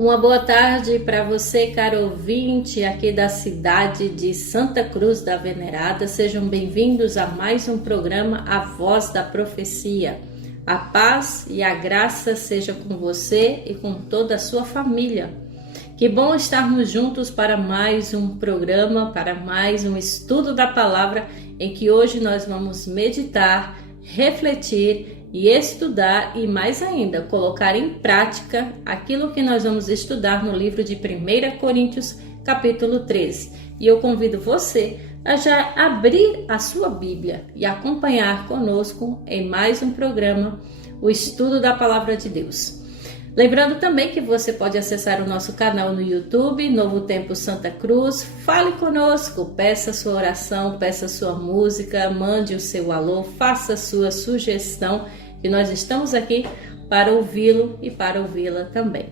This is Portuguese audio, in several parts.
Uma boa tarde para você, caro ouvinte, aqui da cidade de Santa Cruz da Venerada. Sejam bem-vindos a mais um programa A Voz da Profecia. A paz e a graça seja com você e com toda a sua família. Que bom estarmos juntos para mais um programa, para mais um estudo da palavra, em que hoje nós vamos meditar, refletir e estudar e mais ainda colocar em prática aquilo que nós vamos estudar no livro de 1 Coríntios capítulo 13. E eu convido você a já abrir a sua Bíblia e acompanhar conosco em mais um programa, o estudo da palavra de Deus. Lembrando também que você pode acessar o nosso canal no YouTube, Novo Tempo Santa Cruz. Fale conosco, peça sua oração, peça sua música, mande o seu alô, faça sua sugestão, que nós estamos aqui para ouvi-lo e para ouvi-la também.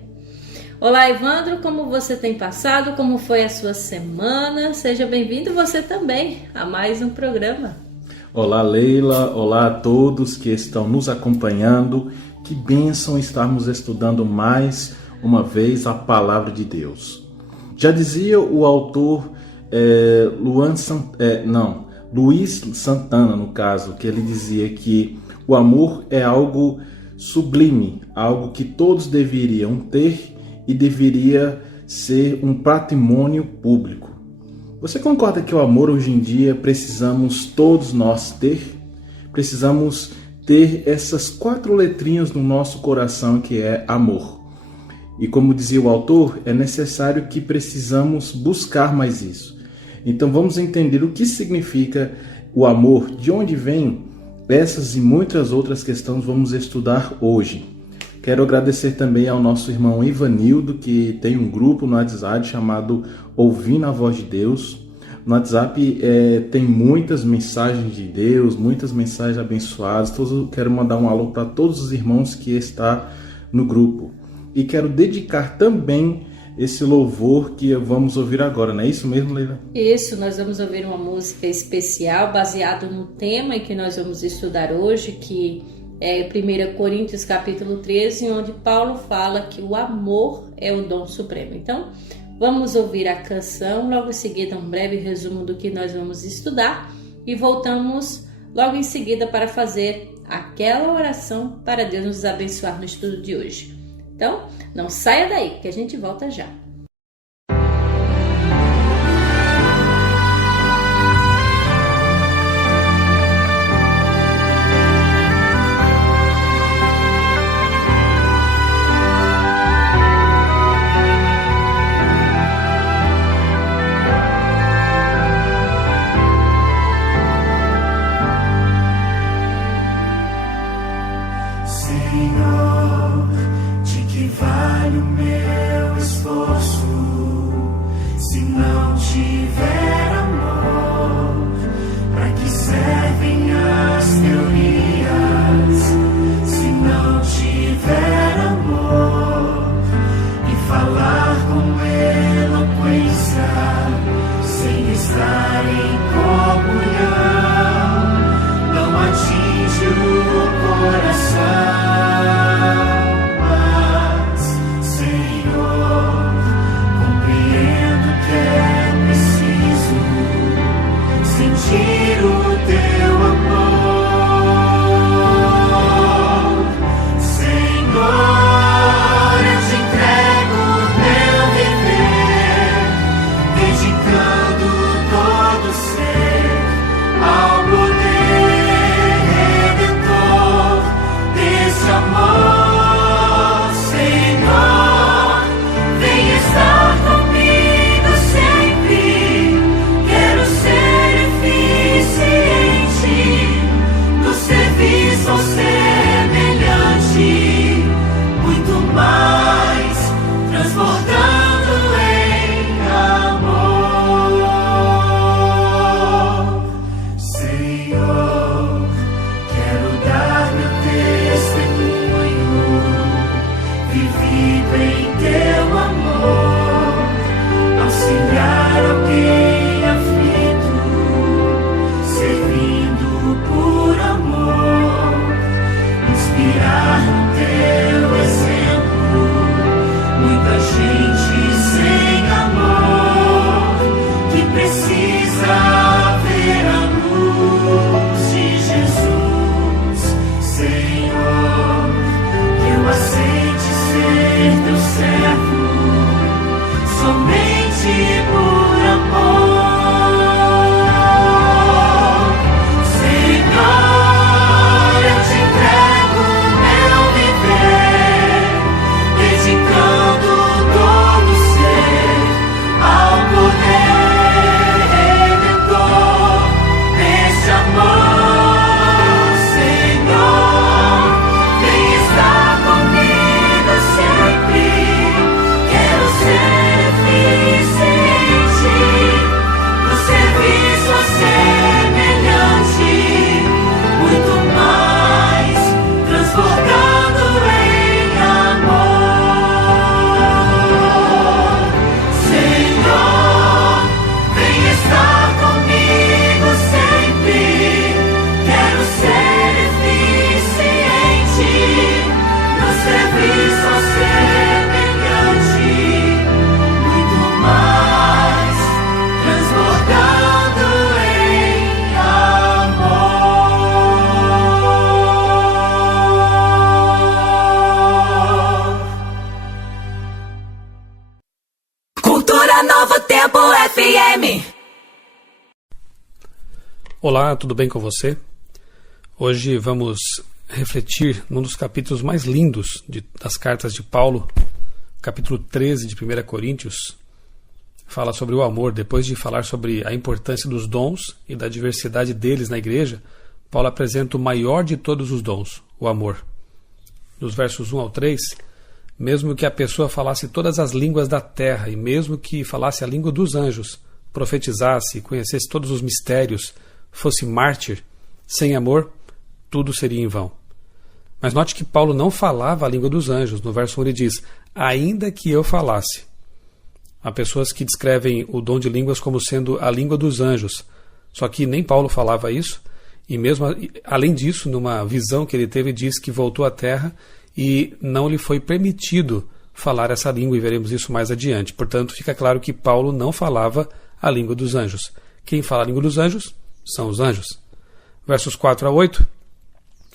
Olá, Evandro, como você tem passado? Como foi a sua semana? Seja bem-vindo você também a mais um programa. Olá, Leila. Olá a todos que estão nos acompanhando. Que bênção estarmos estudando mais uma vez a palavra de Deus. Já dizia o autor Luiz Santana, no caso, que ele dizia que o amor é algo sublime, algo que todos deveriam ter e deveria ser um patrimônio público. Você concorda que o amor hoje em dia precisamos todos nós ter? Precisamos ter essas 4 letrinhas no nosso coração, que é amor. E como dizia o autor, é necessário que precisamos buscar mais isso. Então vamos entender o que significa o amor, de onde vem. Essas e muitas outras questões vamos estudar hoje. Quero agradecer também ao nosso irmão Ivanildo, que tem um grupo no WhatsApp chamado Ouvindo a Voz de Deus. No WhatsApp tem muitas mensagens de Deus, muitas mensagens abençoadas. Quero mandar um alô para todos os irmãos que estão no grupo. E quero dedicar também esse louvor que vamos ouvir agora, não é isso mesmo, Leila? Isso, nós vamos ouvir uma música especial baseado no tema em que nós vamos estudar hoje, que é 1 Coríntios capítulo 13, onde Paulo fala que o amor é o dom supremo. Então, vamos ouvir a canção, logo em seguida um breve resumo do que nós vamos estudar e voltamos logo em seguida para fazer aquela oração para Deus nos abençoar no estudo de hoje. Então, não saia daí, que a gente volta já. Senhor, de que vale o meu esforço se não tiver amor? Para que servem as teorias se não tiver amor? E falar com eloquência sem estar em comunhão não atinge o coração. Sentir o teu Olá, tudo bem com você? Hoje vamos refletir num dos capítulos mais lindos das cartas de Paulo, capítulo 13 de 1 Coríntios. Fala sobre o amor. Depois de falar sobre a importância dos dons e da diversidade deles na igreja, Paulo apresenta o maior de todos os dons, o amor. Dos versos 1 ao 3, mesmo que a pessoa falasse todas as línguas da terra e mesmo que falasse a língua dos anjos, profetizasse, conhecesse todos os mistérios, fosse mártir, sem amor, tudo seria em vão. Mas note que Paulo não falava a língua dos anjos. No verso 1 ele diz, ainda que eu falasse. Há pessoas que descrevem o dom de línguas como sendo a língua dos anjos. Só que nem Paulo falava isso. E mesmo além disso, numa visão que ele teve, diz que voltou à terra e não lhe foi permitido falar essa língua, e veremos isso mais adiante. Portanto, fica claro que Paulo não falava a língua dos anjos. Quem fala a língua dos anjos são os anjos. Versos 4 a 8.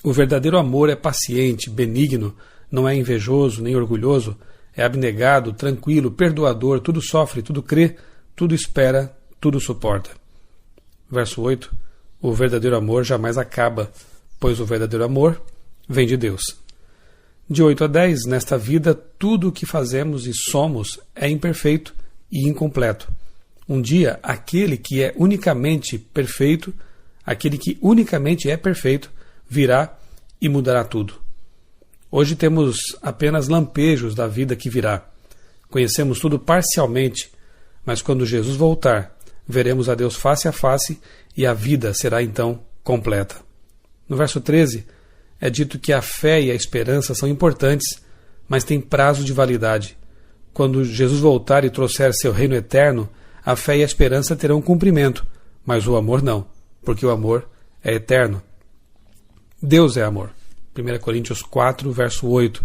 O verdadeiro amor é paciente, benigno, não é invejoso nem orgulhoso, é abnegado, tranquilo, perdoador, tudo sofre, tudo crê, tudo espera, tudo suporta. Verso 8. O verdadeiro amor jamais acaba, pois o verdadeiro amor vem de Deus. De 8 a 10, nesta vida, tudo o que fazemos e somos é imperfeito e incompleto. Um dia, aquele que é unicamente perfeito, virá e mudará tudo. Hoje temos apenas lampejos da vida que virá. Conhecemos tudo parcialmente, mas quando Jesus voltar, veremos a Deus face a face e a vida será então completa. No verso 13, é dito que a fé e a esperança são importantes, mas têm prazo de validade. Quando Jesus voltar e trouxer seu reino eterno, a fé e a esperança terão cumprimento, mas o amor não, porque o amor é eterno. Deus é amor. 1 Coríntios 4, verso 8.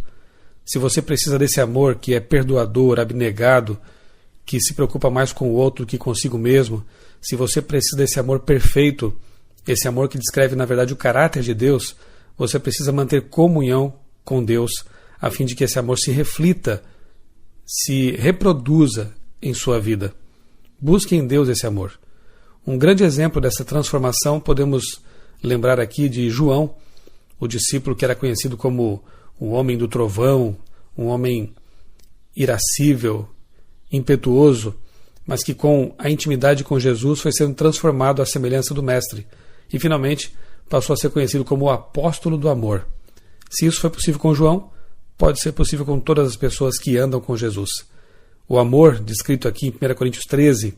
Se você precisa desse amor que é perdoador, abnegado, que se preocupa mais com o outro que consigo mesmo, se você precisa desse amor perfeito, esse amor que descreve na verdade o caráter de Deus, você precisa manter comunhão com Deus, a fim de que esse amor se reflita, se reproduza em sua vida. Busque em Deus esse amor. Um grande exemplo dessa transformação podemos lembrar aqui de João, o discípulo que era conhecido como o homem do trovão, um homem irascível, impetuoso, mas que com a intimidade com Jesus foi sendo transformado à semelhança do Mestre e finalmente passou a ser conhecido como o apóstolo do amor. Se isso foi possível com João, pode ser possível com todas as pessoas que andam com Jesus. O amor, descrito aqui em 1 Coríntios 13,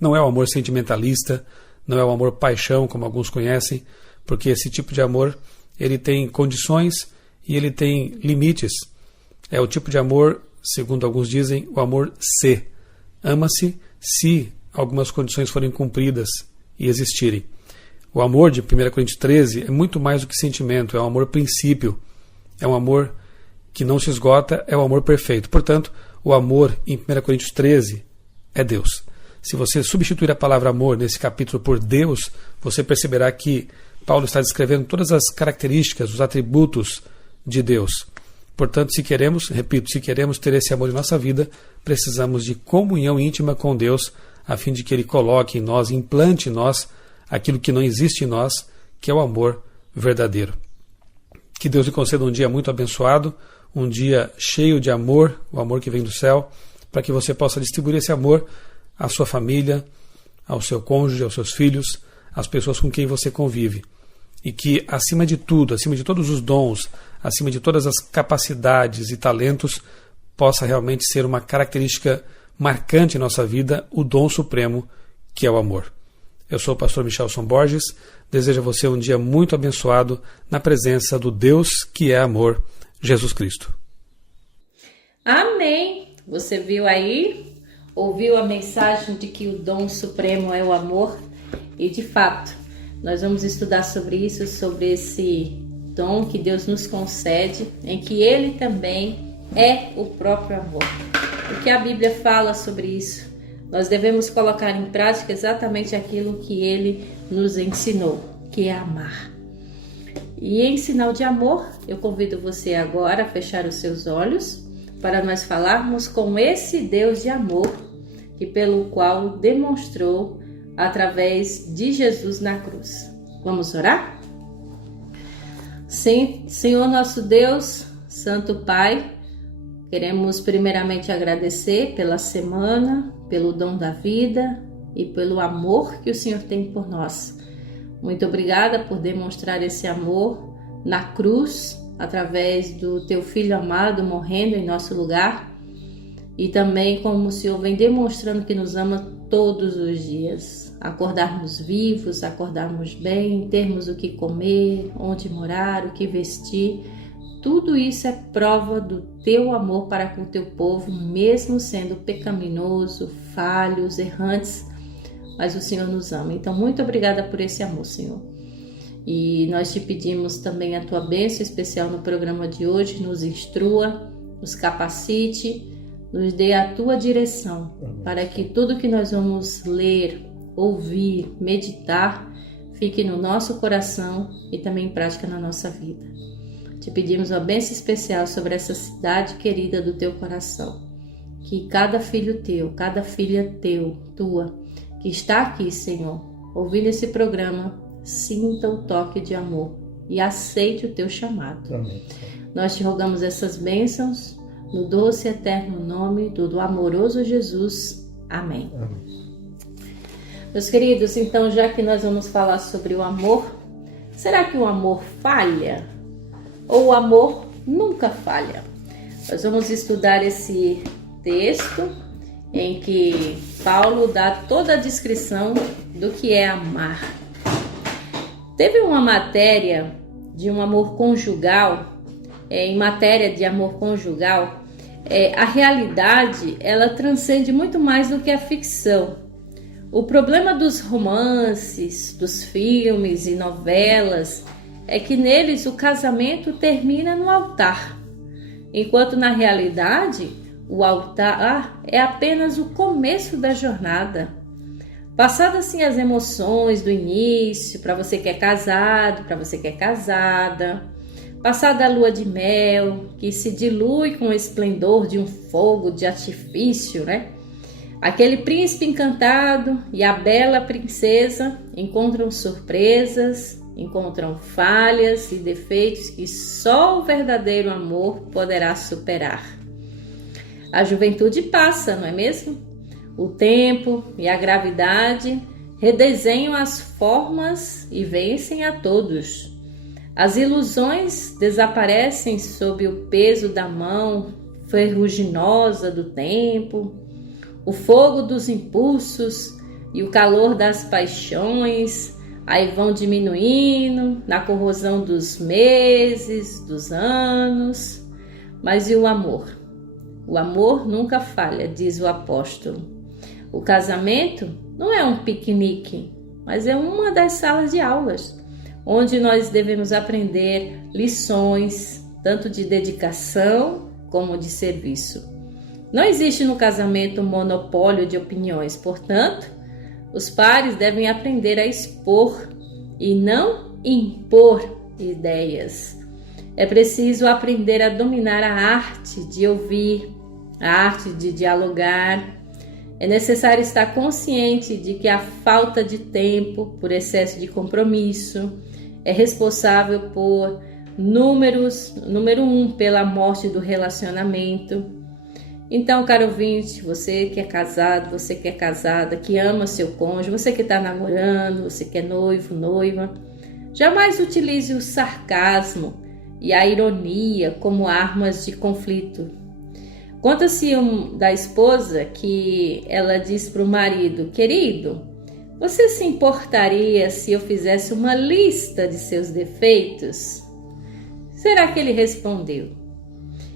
não é o amor sentimentalista, não é o amor paixão, como alguns conhecem, porque esse tipo de amor ele tem condições e ele tem limites. É o tipo de amor, segundo alguns dizem, o amor se. Ama-se se algumas condições forem cumpridas e existirem. O amor de 1 Coríntios 13 é muito mais do que sentimento, é um amor princípio, é um amor que não se esgota, é o amor perfeito. Portanto, o amor em 1 Coríntios 13 é Deus. Se você substituir a palavra amor nesse capítulo por Deus, você perceberá que Paulo está descrevendo todas as características, os atributos de Deus. Portanto, se queremos ter esse amor em nossa vida, precisamos de comunhão íntima com Deus, a fim de que Ele coloque em nós, implante em nós aquilo que não existe em nós, que é o amor verdadeiro. Que Deus lhe conceda um dia muito abençoado, um dia cheio de amor, o amor que vem do céu, para que você possa distribuir esse amor à sua família, ao seu cônjuge, aos seus filhos, às pessoas com quem você convive. E que, acima de tudo, acima de todos os dons, acima de todas as capacidades e talentos, possa realmente ser uma característica marcante em nossa vida, o dom supremo, que é o amor. Eu sou o pastor Michelson Borges, desejo a você um dia muito abençoado na presença do Deus que é amor, Jesus Cristo. Amém! Você viu aí? Ouviu a mensagem de que o dom supremo é o amor? E de fato, nós vamos estudar sobre isso, sobre esse dom que Deus nos concede, em que Ele também é o próprio amor. O que a Bíblia fala sobre isso? Nós devemos colocar em prática exatamente aquilo que Ele nos ensinou, que é amar. E em sinal de amor, eu convido você agora a fechar os seus olhos para nós falarmos com esse Deus de amor, que pelo qual demonstrou através de Jesus na cruz. Vamos orar? Sim, Senhor nosso Deus, Santo Pai, queremos primeiramente agradecer pela semana, pelo dom da vida e pelo amor que o Senhor tem por nós. Muito obrigada por demonstrar esse amor na cruz, através do Teu Filho amado morrendo em nosso lugar, e também como o Senhor vem demonstrando que nos ama todos os dias. Acordarmos vivos, acordarmos bem, termos o que comer, onde morar, o que vestir. Tudo isso é prova do Teu amor para com o Teu povo, mesmo sendo pecaminoso, falhos, errantes, mas o Senhor nos ama. Então, muito obrigada por esse amor, Senhor. E nós te pedimos também a Tua bênção especial no programa de hoje, nos instrua, nos capacite, nos dê a Tua direção, para que tudo que nós vamos ler, ouvir, meditar, fique no nosso coração e também em prática na nossa vida. Te pedimos uma bênção especial sobre essa cidade querida do Teu coração. Que cada filho Teu, cada filha Tua, que está aqui, Senhor, ouvindo esse programa, sinta o toque de amor e aceite o Teu chamado. Amém. Nós te rogamos essas bênçãos no doce e eterno nome do amoroso Jesus. Amém. Amém. Meus queridos, então já que nós vamos falar sobre o amor, será que o amor falha? Ou o amor nunca falha? Nós vamos estudar esse texto em que Paulo dá toda a descrição do que é amar. Teve uma matéria de um amor conjugal, em matéria de amor conjugal, a realidade ela transcende muito mais do que a ficção. O problema dos romances, dos filmes e novelas é que neles o casamento termina no altar, enquanto na realidade o altar é apenas o começo da jornada. Passadas assim as emoções do início, para você que é casado, para você que é casada, passada a lua de mel, que se dilui com o esplendor de um fogo de artifício, né? Aquele príncipe encantado e a bela princesa encontram surpresas, encontram falhas e defeitos que só o verdadeiro amor poderá superar. A juventude passa, não é mesmo? O tempo e a gravidade redesenham as formas e vencem a todos. As ilusões desaparecem sob o peso da mão ferruginosa do tempo. O fogo dos impulsos e o calor das paixões aí vão diminuindo na corrosão dos meses, dos anos. Mas e o amor? O amor nunca falha, diz o apóstolo. O casamento não é um piquenique, mas é uma das salas de aulas, onde nós devemos aprender lições, tanto de dedicação como de serviço. Não existe no casamento um monopólio de opiniões, portanto, os pares devem aprender a expor e não impor ideias. É preciso aprender a dominar a arte de ouvir, a arte de dialogar. É necessário estar consciente de que a falta de tempo, por excesso de compromisso, é responsável por número 1 pela morte do relacionamento. Então, caro ouvinte, você que é casado, você que é casada, que ama seu cônjuge, você que está namorando, você que é noivo, noiva, jamais utilize o sarcasmo e a ironia como armas de conflito. Conta-se da esposa que ela diz para o marido: querido, você se importaria se eu fizesse uma lista de seus defeitos? Será que ele respondeu?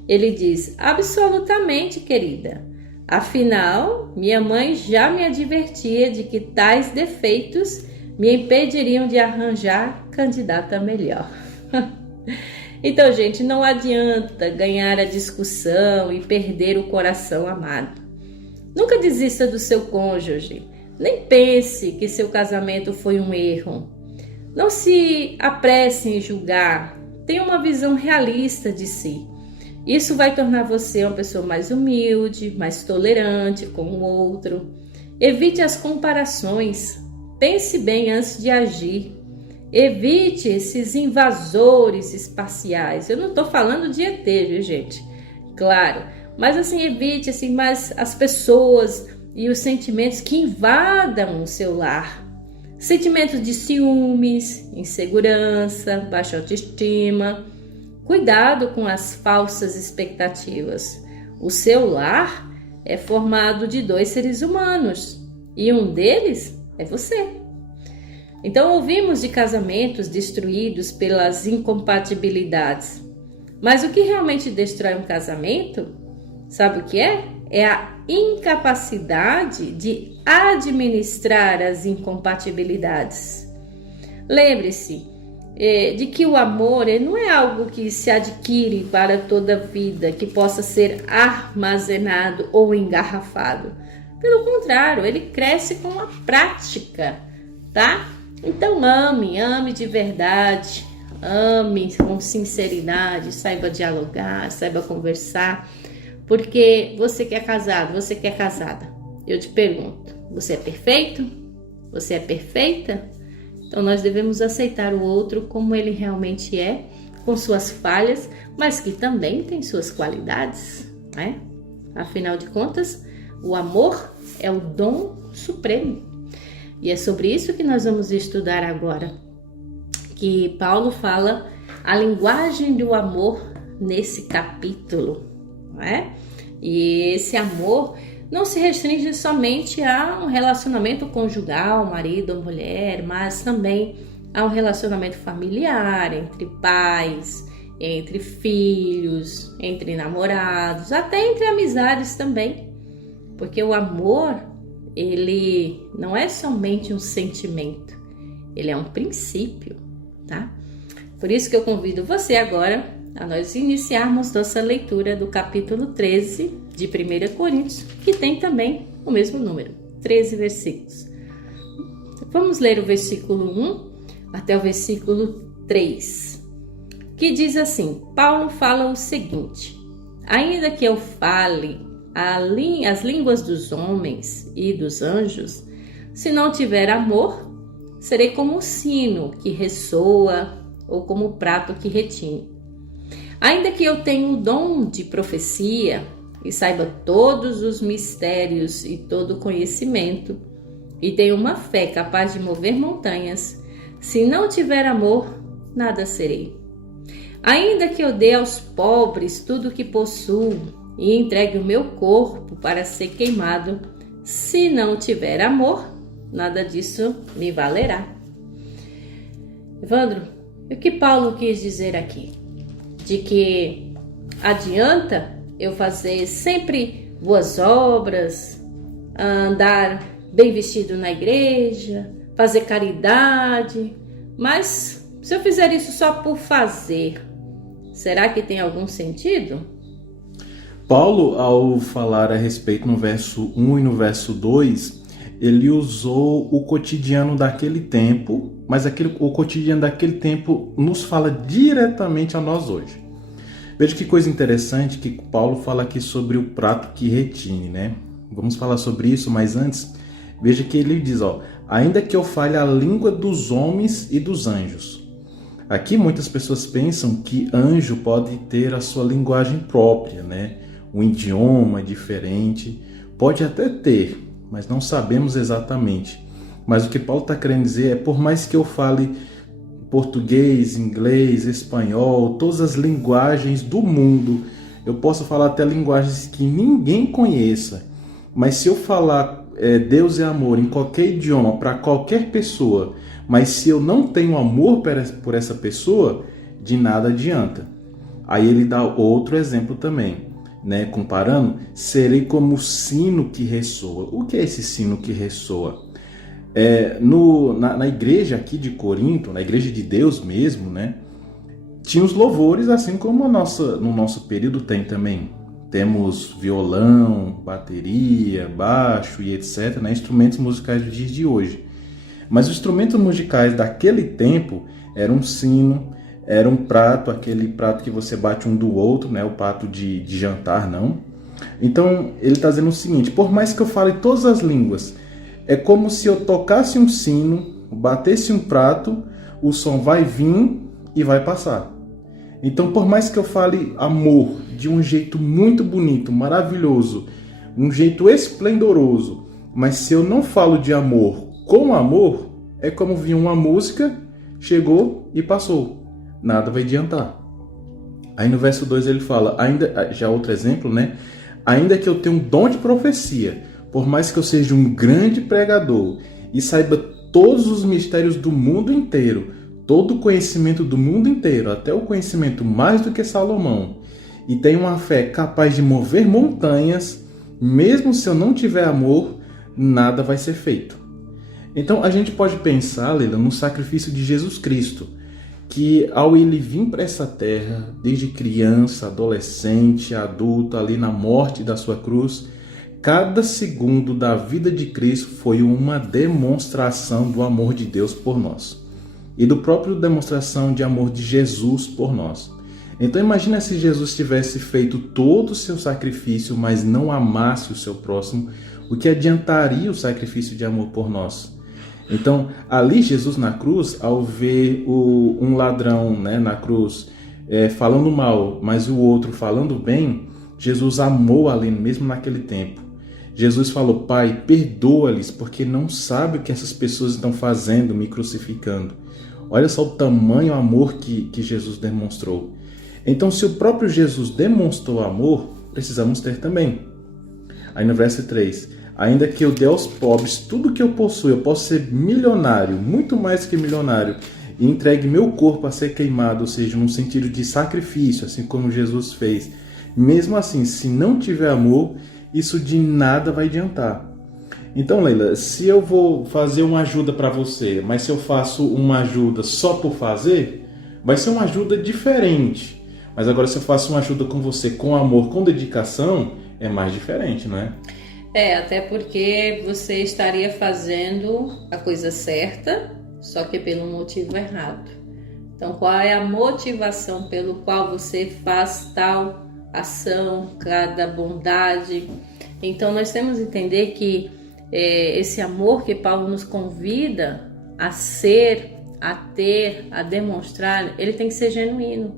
Ele diz: absolutamente, querida. Afinal, minha mãe já me advertia de que tais defeitos me impediriam de arranjar candidata melhor. Então, gente, não adianta ganhar a discussão e perder o coração amado. Nunca desista do seu cônjuge. Nem pense que seu casamento foi um erro. Não se apresse em julgar. Tenha uma visão realista de si. Isso vai tornar você uma pessoa mais humilde, mais tolerante com o outro. Evite as comparações. pense bem antes de agir. Evite esses invasores espaciais. Eu não estou falando de ET, viu, gente? Claro, mas assim, evite assim, mas as pessoas e os sentimentos que invadam o seu lar. Sentimentos de ciúmes, insegurança, baixa autoestima. Cuidado com as falsas expectativas. O seu lar é formado de 2 seres humanos e um deles é você. Então ouvimos de casamentos destruídos pelas incompatibilidades. Mas o que realmente destrói um casamento, sabe o que é? É a incapacidade de administrar as incompatibilidades. Lembre-se de que o amor não é algo que se adquire para toda a vida, que possa ser armazenado ou engarrafado. Pelo contrário, ele cresce com a prática, tá? Então ame de verdade, ame com sinceridade, saiba dialogar, saiba conversar, porque você que é casado, você que é casada, eu te pergunto, você é perfeito? Você é perfeita? Então nós devemos aceitar o outro como ele realmente é, com suas falhas, mas que também tem suas qualidades, né? Afinal de contas, o amor é o dom supremo. E é sobre isso que nós vamos estudar agora, que Paulo fala a linguagem do amor nesse capítulo, não é? E esse amor não se restringe somente a um relacionamento conjugal, marido ou mulher, mas também a um relacionamento familiar, entre pais, entre filhos, entre namorados, até entre amizades também. Porque o amor, ele não é somente um sentimento, ele é um princípio, tá? Por isso que eu convido você agora a nós iniciarmos nossa leitura do capítulo 13 de 1 Coríntios, que tem também o mesmo número, 13 versículos. Vamos ler o versículo 1 até o versículo 3, que diz assim: Paulo fala o seguinte: ainda que eu fale as línguas dos homens e dos anjos, se não tiver amor, serei como um sino que ressoa ou como um prato que retine. Ainda que eu tenha o dom de profecia e saiba todos os mistérios e todo o conhecimento, e tenha uma fé capaz de mover montanhas, se não tiver amor, nada serei. Ainda que eu dê aos pobres tudo o que possuo e entregue o meu corpo para ser queimado, se não tiver amor, nada disso me valerá. Evandro, o que Paulo quis dizer aqui? De que adianta eu fazer sempre boas obras, andar bem vestido na igreja, fazer caridade, mas se eu fizer isso só por fazer, será que tem algum sentido? Paulo, ao falar a respeito no verso 1 e no verso 2, ele usou o cotidiano daquele tempo, mas o cotidiano daquele tempo nos fala diretamente a nós hoje. Veja que coisa interessante que Paulo fala aqui sobre o prato que retine, né? Vamos falar sobre isso, mas antes, veja que ele diz, ainda que eu fale a língua dos homens e dos anjos. Aqui muitas pessoas pensam que anjo pode ter a sua linguagem própria, né? Um idioma diferente, pode até ter, mas não sabemos exatamente. Mas o que Paulo está querendo dizer é, por mais que eu fale português, inglês, espanhol, todas as linguagens do mundo, eu posso falar até linguagens que ninguém conheça, mas se eu falar Deus é amor em qualquer idioma, para qualquer pessoa, mas se eu não tenho amor por essa pessoa, de nada adianta. Aí ele dá outro exemplo também, né? Comparando, serei como o sino que ressoa. O que é esse sino que ressoa? Na igreja aqui de Corinto, na igreja de Deus mesmo, né? Tinha os louvores, assim como no nosso período tem também. Temos violão, bateria, baixo e etc., né? Instrumentos musicais dos dias de hoje. Mas os instrumentos musicais daquele tempo eram um sino, era um prato, aquele prato que você bate um do outro, né? O prato de jantar, não. Então, ele está dizendo o seguinte: por mais que eu fale todas as línguas, É como se eu tocasse um sino, batesse um prato, o som vai vir e vai passar. Então, por mais que eu fale amor de um jeito muito bonito, maravilhoso, um jeito esplendoroso, mas se eu não falo de amor com amor, é como vir uma música, chegou e passou. Nada vai adiantar. Aí no verso 2 ele fala, ainda, já outro exemplo, né? Ainda que eu tenha um dom de profecia, por mais que eu seja um grande pregador e saiba todos os mistérios do mundo inteiro, todo o conhecimento do mundo inteiro, até o conhecimento mais do que Salomão, e tenha uma fé capaz de mover montanhas, mesmo se eu não tiver amor, nada vai ser feito. Então a gente pode pensar, Leila, no sacrifício de Jesus Cristo, que ao ele vir para essa terra, desde criança, adolescente, adulto, ali na morte da sua cruz, cada segundo da vida de Cristo foi uma demonstração do amor de Deus por nós. E do próprio demonstração de amor de Jesus por nós. Então imagina se Jesus tivesse feito todo o seu sacrifício, mas não amasse o seu próximo, o que adiantaria o sacrifício de amor por nós? Então, ali Jesus na cruz, ao ver um ladrão, né, na cruz falando mal, mas o outro falando bem, Jesus amou ali mesmo naquele tempo. Jesus falou, Pai, perdoa-lhes, porque não sabe o que essas pessoas estão fazendo, me crucificando. Olha só o tamanho amor que Jesus demonstrou. Então, se o próprio Jesus demonstrou amor, precisamos ter também. Aí no verso 3, ainda que eu dê aos pobres tudo que eu possuo, eu posso ser milionário, muito mais que milionário, e entregue meu corpo a ser queimado, ou seja, num sentido de sacrifício, assim como Jesus fez. Mesmo assim, se não tiver amor, isso de nada vai adiantar. Então, Leila, se eu vou fazer uma ajuda para você, mas se eu faço uma ajuda só por fazer, vai ser uma ajuda diferente. Mas agora se eu faço uma ajuda com você com amor, com dedicação, é mais diferente, não é? Até porque você estaria fazendo a coisa certa, só que pelo motivo errado. Então, qual é a motivação pelo qual você faz tal ação, cada bondade? Então, nós temos que entender que esse amor que Paulo nos convida a ser, a ter, a demonstrar, ele tem que ser genuíno.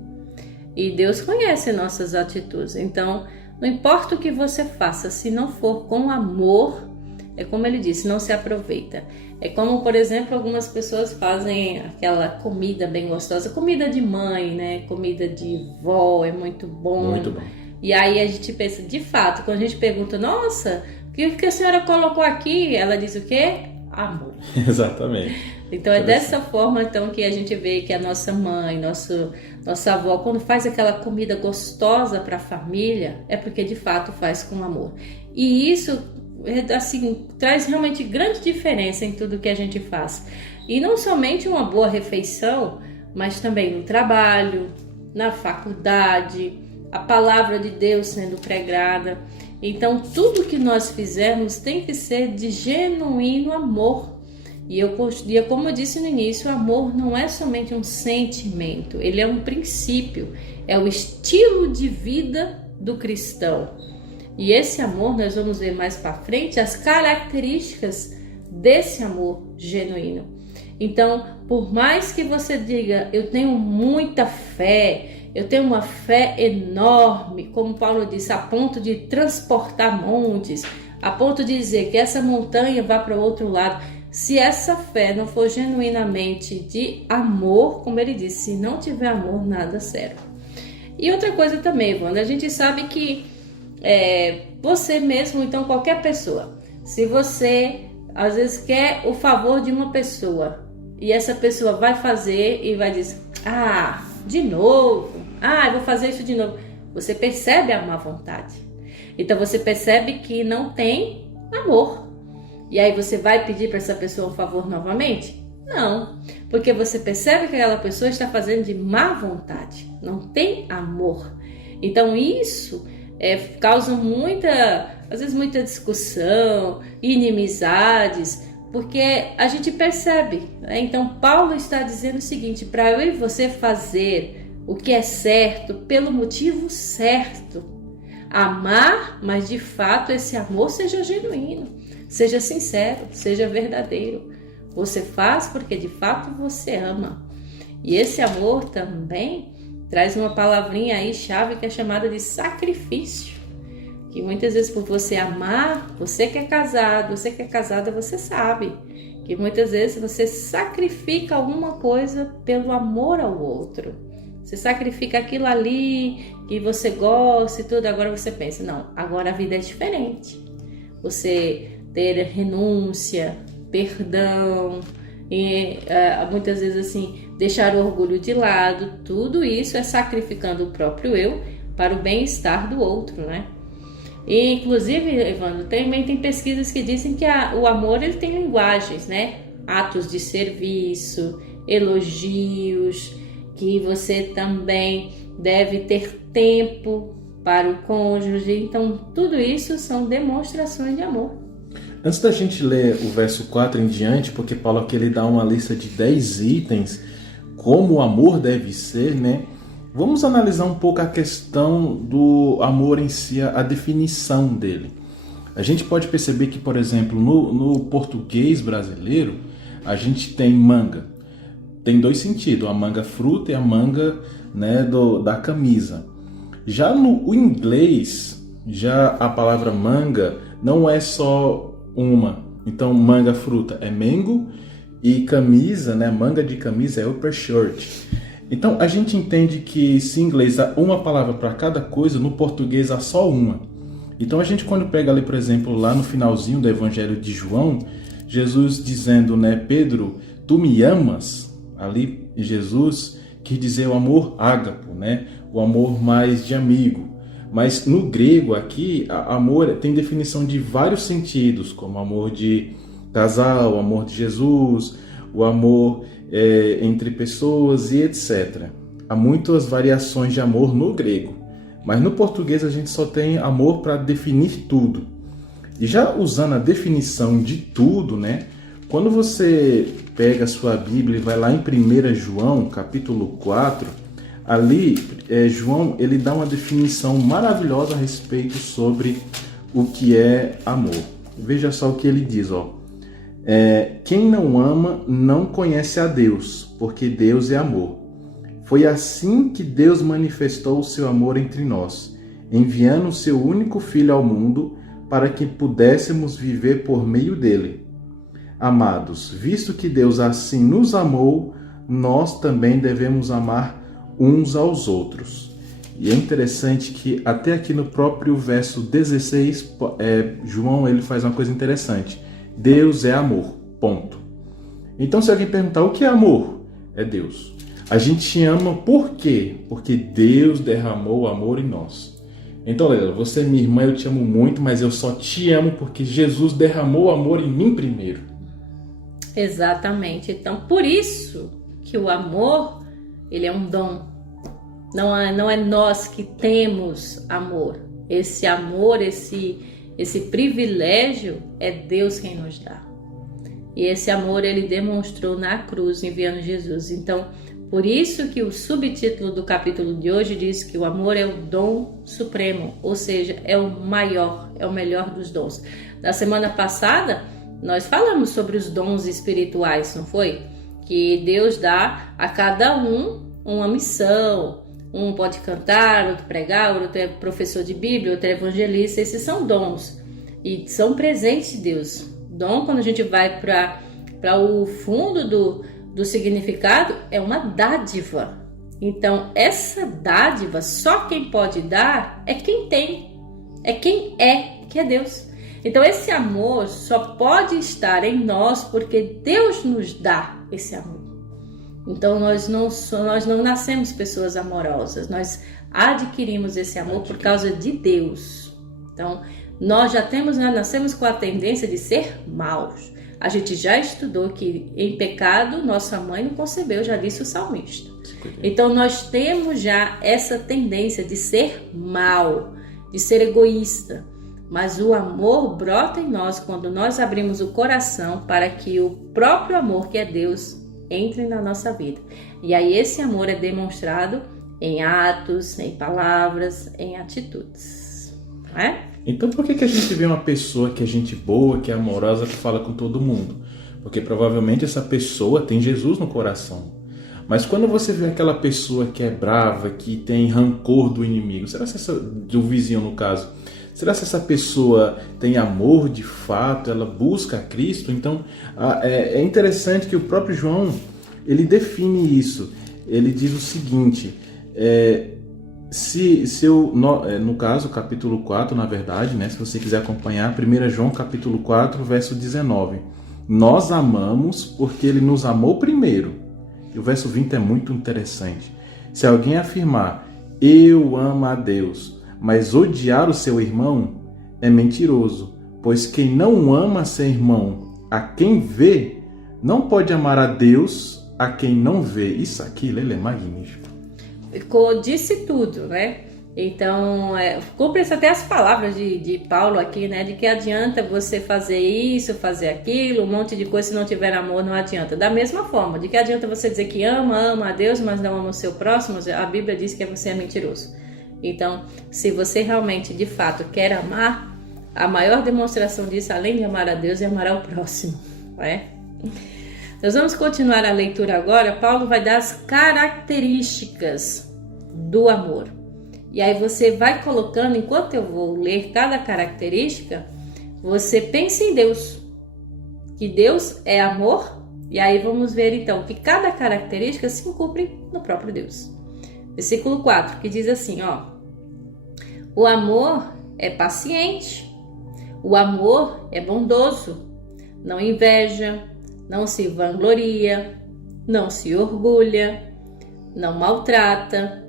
E Deus conhece nossas atitudes. Então, não importa o que você faça, se não for com amor, é como ele disse, não se aproveita. É como, por exemplo, algumas pessoas fazem aquela comida bem gostosa, comida de mãe, né? Comida de vó, é muito bom. Muito bom. E aí a gente pensa, de fato, quando a gente pergunta, nossa, o que a senhora colocou aqui? Ela diz o quê? Amor. Exatamente. Então é dessa forma então, que a gente vê que a nossa mãe, nossa avó, quando faz aquela comida gostosa para a família, é porque de fato faz com amor. E isso assim, traz realmente grande diferença em tudo que a gente faz. E não somente uma boa refeição, mas também no trabalho, na faculdade, a palavra de Deus sendo pregada. Então tudo que nós fizermos tem que ser de genuíno amor. E como eu disse no início, o amor não é somente um sentimento, ele é um princípio, é o estilo de vida do cristão. E esse amor, nós vamos ver mais para frente as características desse amor genuíno. Então, por mais que você diga, eu tenho muita fé, eu tenho uma fé enorme, como Paulo disse, a ponto de transportar montes, a ponto de dizer que essa montanha vá para o outro lado. Se essa fé não for genuinamente de amor, como ele disse, se não tiver amor, nada serve. E outra coisa também, Wanda, a gente sabe que você mesmo, então qualquer pessoa, se você às vezes quer o favor de uma pessoa e essa pessoa vai fazer e vai dizer, de novo, eu vou fazer isso de novo, você percebe a má vontade. Então você percebe que não tem amor. E aí você vai pedir para essa pessoa um favor novamente? Não, porque você percebe que aquela pessoa está fazendo de má vontade, não tem amor. Então isso causa às vezes muita discussão, inimizades, porque a gente percebe, né? Então Paulo está dizendo o seguinte, para eu e você fazer o que é certo pelo motivo certo, amar, mas de fato esse amor seja genuíno. Seja sincero, seja verdadeiro. Você faz porque de fato você ama. E esse amor também traz uma palavrinha aí chave que é chamada de sacrifício. Que muitas vezes por você amar, você que é casado, você que é casada, você sabe que muitas vezes você sacrifica alguma coisa pelo amor ao outro. Você sacrifica aquilo ali que você gosta e tudo, agora você pensa, não, agora a vida é diferente. Você ter renúncia, perdão, e muitas vezes assim, deixar o orgulho de lado, tudo isso é sacrificando o próprio eu para o bem-estar do outro, né? E, inclusive, Evandro, também tem pesquisas que dizem que o amor ele tem linguagens, né? Atos de serviço, elogios, que você também deve ter tempo para o cônjuge. Então, tudo isso são demonstrações de amor. Antes da gente ler o verso 4 em diante, porque Paulo aqui ele dá uma lista de 10 itens, como o amor deve ser, né? Vamos analisar um pouco a questão do amor em si, a definição dele. A gente pode perceber que, por exemplo, no português brasileiro, a gente tem manga. Tem dois sentidos, a manga fruta e a manga, né, da camisa. Já no inglês, já a palavra manga não é só uma. Então, manga fruta é mango e camisa, né, manga de camisa é upper shirt. Então, a gente entende que se em inglês há uma palavra para cada coisa, no português há só uma. Então, a gente quando pega ali, por exemplo, lá no finalzinho do Evangelho de João, Jesus dizendo, né, Pedro, tu me amas? Ali, Jesus quis dizer o amor ágapo, né, o amor mais de amigo. Mas no grego aqui, amor tem definição de vários sentidos, como amor de casal, amor de Jesus, o amor entre pessoas e etc. Há muitas variações de amor no grego, mas no português a gente só tem amor para definir tudo. E já usando a definição de tudo, né? Quando você pega a sua Bíblia e vai lá em 1 João, capítulo 4, ali João ele dá uma definição maravilhosa a respeito sobre o que é amor. Veja só o que ele diz, ó. Quem não ama não conhece a Deus, porque Deus é amor. Foi assim que Deus manifestou o seu amor entre nós, enviando o seu único Filho ao mundo para que pudéssemos viver por meio dele. Amados, visto que Deus assim nos amou, nós também devemos amar uns aos outros. E é interessante que até aqui no próprio verso 16, João ele faz uma coisa interessante. Deus é amor, ponto. Então se alguém perguntar o que é amor, é Deus. A gente ama por quê? Porque Deus derramou amor em nós. Então, Leila, você é minha irmã, eu te amo muito, mas eu só te amo porque Jesus derramou amor em mim primeiro. Exatamente. Então, por isso que o amor, ele é um dom. Não é nós que temos amor. Esse amor, esse privilégio é Deus quem nos dá. E esse amor ele demonstrou na cruz, enviando Jesus. Então, por isso que o subtítulo do capítulo de hoje diz que o amor é o dom supremo, ou seja, é o maior, é o melhor dos dons. Na semana passada, nós falamos sobre os dons espirituais, não foi? Que Deus dá a cada um uma missão. Um pode cantar, outro pregar, outro é professor de Bíblia, outro é evangelista. Esses são dons e são presentes de Deus. Dom, quando a gente vai para o fundo do significado, é uma dádiva. Então, essa dádiva, só quem pode dar é quem tem, que é Deus. Então, esse amor só pode estar em nós porque Deus nos dá esse amor. Então, nós não nascemos pessoas amorosas, nós adquirimos esse amor por causa de Deus. Então, nós nascemos com a tendência de ser maus. A gente já estudou que em pecado nossa mãe não concebeu, já disse o salmista. Então, nós temos já essa tendência de ser mau, de ser egoísta. Mas o amor brota em nós quando nós abrimos o coração para que o próprio amor, que é Deus, entre na nossa vida. E aí esse amor é demonstrado em atos, em palavras, em atitudes. Não é? Então por que a gente vê uma pessoa que é gente boa, que é amorosa, que fala com todo mundo? Porque provavelmente essa pessoa tem Jesus no coração. Mas quando você vê aquela pessoa que é brava, que tem rancor do inimigo, será que do vizinho no caso, será que essa pessoa tem amor de fato, ela busca a Cristo? Então é interessante que o próprio João, ele define isso. Ele diz o seguinte, no caso, capítulo 4, na verdade, né, se você quiser acompanhar, 1 João capítulo 4, verso 19. Nós amamos porque ele nos amou primeiro. E o verso 20 é muito interessante. Se alguém afirmar, eu amo a Deus, mas odiar o seu irmão, é mentiroso. Pois quem não ama seu irmão a quem vê, não pode amar a Deus a quem não vê. Isso aqui, ele é magnífico. Disse tudo, né? Então, cumpre-se até as palavras de Paulo aqui, né? De que adianta você fazer isso, fazer aquilo, um monte de coisa, se não tiver amor, não adianta. Da mesma forma, de que adianta você dizer que ama a Deus, mas não ama o seu próximo, a Bíblia diz que você é mentiroso. Então, se você realmente, de fato, quer amar, a maior demonstração disso, além de amar a Deus, é amar ao próximo, né? Nós vamos continuar a leitura agora. Paulo vai dar as características do amor. E aí você vai colocando, enquanto eu vou ler cada característica, você pensa em Deus, que Deus é amor, e aí vamos ver então que cada característica se cumpre no próprio Deus. Versículo 4, que diz assim, o amor é paciente, o amor é bondoso, não inveja, não se vangloria, não se orgulha, não maltrata,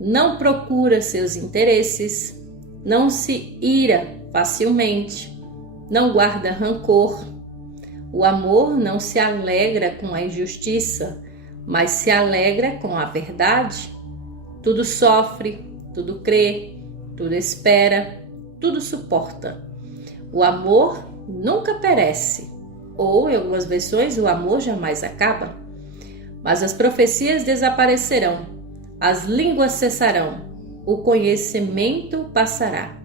não procura seus interesses, não se ira facilmente, não guarda rancor. O amor não se alegra com a injustiça, mas se alegra com a verdade. Tudo sofre, tudo crê, tudo espera, tudo suporta. O amor nunca perece, ou em algumas versões o amor jamais acaba. Mas as profecias desaparecerão, as línguas cessarão, o conhecimento passará,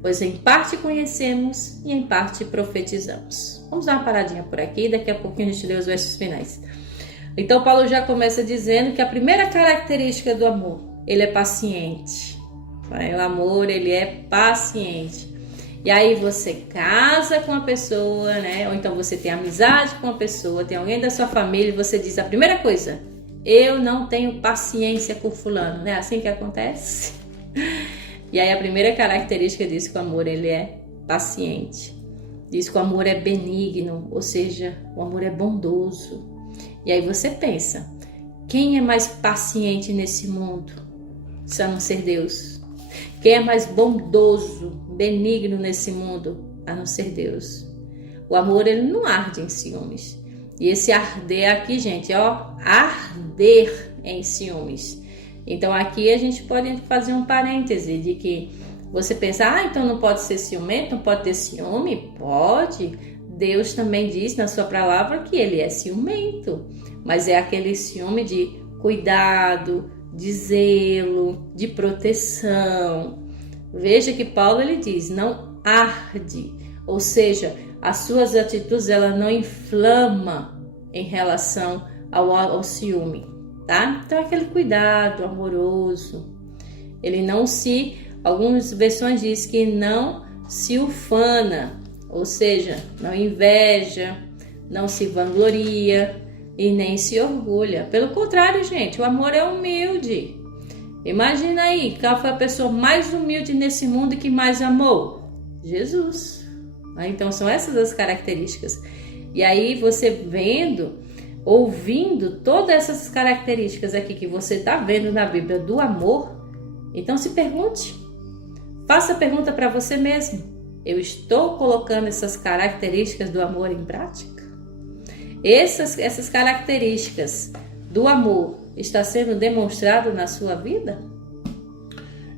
pois em parte conhecemos e em parte profetizamos. Vamos dar uma paradinha por aqui, daqui a pouquinho a gente lê os versos finais. Então Paulo já começa dizendo que a primeira característica do amor, ele é paciente. O amor, ele é paciente. E aí você casa com uma pessoa, né? Ou então você tem amizade com uma pessoa, tem alguém da sua família e você diz a primeira coisa, eu não tenho paciência com fulano, não é assim que acontece? E aí a primeira característica diz que o amor, ele é paciente. Diz que o amor é benigno, ou seja, o amor é bondoso. E aí você pensa, quem é mais paciente nesse mundo, se a não ser Deus? Quem é mais bondoso, benigno nesse mundo, a não ser Deus? O amor, ele não arde em ciúmes. E esse arder aqui, gente, arder em ciúmes. Então aqui a gente pode fazer um parêntese de que você pensa, então não pode ser ciumento, não pode ter ciúme? Pode. Deus também diz na sua palavra que ele é ciumento, mas é aquele ciúme de cuidado, de zelo, de proteção. Veja que Paulo, ele diz, não arde, ou seja, as suas atitudes, ela não inflama em relação ao ciúme, tá? Então aquele cuidado amoroso, ele não se, algumas versões diz que não se ufana, ou seja, não inveja, não se vangloria e nem se orgulha. Pelo contrário, gente, o amor é humilde. Imagina aí, qual foi a pessoa mais humilde nesse mundo e que mais amou? Jesus. Então são essas as características. E aí você vendo, ouvindo todas essas características aqui que você está vendo na Bíblia do amor, então se pergunte, faça a pergunta para você mesmo, eu estou colocando essas características do amor em prática? Essas características do amor está sendo demonstrado na sua vida?